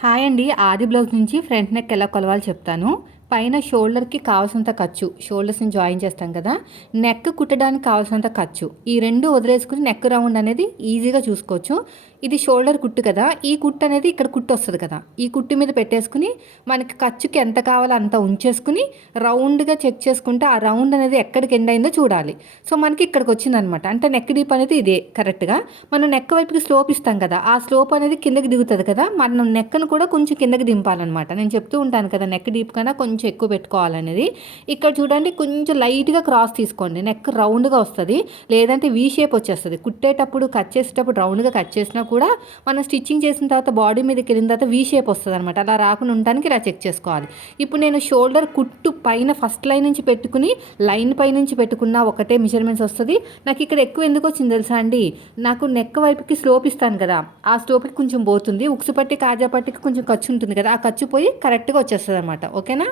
Hi అండి ఆది blouse నుంచి ఫ్రంట్ నెక్ ఎలా కొలవాలి చెప్తాను. పైన షోల్డర్కి కావాల్సినంత ఖర్చు. షోల్డర్స్ని జాయిన్ చేస్తాం కదా. నెక్ కుట్టడానికి కావాల్సినంత ఖర్చు. ఈ రెండు వదిలేసుకుని నెక్ రౌండ్ అనేది ఈజీగా చూసుకోవచ్చు. ఇది షోల్డర్ కుట్టు కదా. ఈ కుట్టు అనేది ఇక్కడ కుట్టు వస్తుంది కదా. ఈ కుట్టు మీద పెట్టేసుకుని మనకి ఖర్చుకి ఎంత కావాలో అంత ఉంచేసుకుని రౌండ్గా చెక్ చేసుకుంటే ఆ రౌండ్ అనేది ఎక్కడికి ఎండ్ అయిందో చూడాలి. సో మనకి ఇక్కడికి వచ్చిందనమాట అంటే నెక్ డీప్ అనేది ఇదే కరెక్ట్గా మనం నెక్ వైపుకి స్లోప్ ఇస్తాం కదా. ఆ స్లోప్ అనేది కిందకి దిగుతుంది కదా. మనం నెక్ను కూడా కొంచెం కిందకి దింపాలన్నమాట. నేను చెప్తూ ఉంటాను కదా నెక్ డీప్ కన్నా కొంచెం కొంచెం ఎక్కువ పెట్టుకోవాలనేది. ఇక్కడ చూడండి కొంచెం లైట్గా క్రాస్ తీసుకోండి. నెక్ రౌండ్గా వస్తుంది. లేదంటే వీ షేప్ వచ్చేస్తుంది. కుట్టేటప్పుడు కట్ చేసేటప్పుడు రౌండ్గా కట్ చేసినా కూడా మనం స్టిచ్చింగ్ చేసిన తర్వాత బాడీ మీదకి వెళ్ళిన తర్వాత వీ షేప్ వస్తుంది అనమాట అలా రాకుండా ఉండడానికి ఇలా చెక్ చేసుకోవాలి. ఇప్పుడు నేను షోల్డర్ కుట్టు పైన ఫస్ట్ లైన్ నుంచి పెట్టుకుని లైన్ పై నుంచి పెట్టుకున్న ఒకటే మెజర్మెంట్స్ వస్తుంది. నాకు ఇక్కడ ఎక్కువ ఎందుకు వచ్చింది తెలుసా అండి? నాకు నెక్ వైపుకి స్లోప్ ఇస్తాను కదా. ఆ స్లోప్కి కొంచెం పోతుంది. ఉక్సు పట్టి కాజా పట్టికి కొంచెం ఖర్చు ఉంటుంది కదా. ఆ ఖర్చు పోయి కరెక్ట్గా వచ్చేస్తుంది అనమాట ఓకేనా?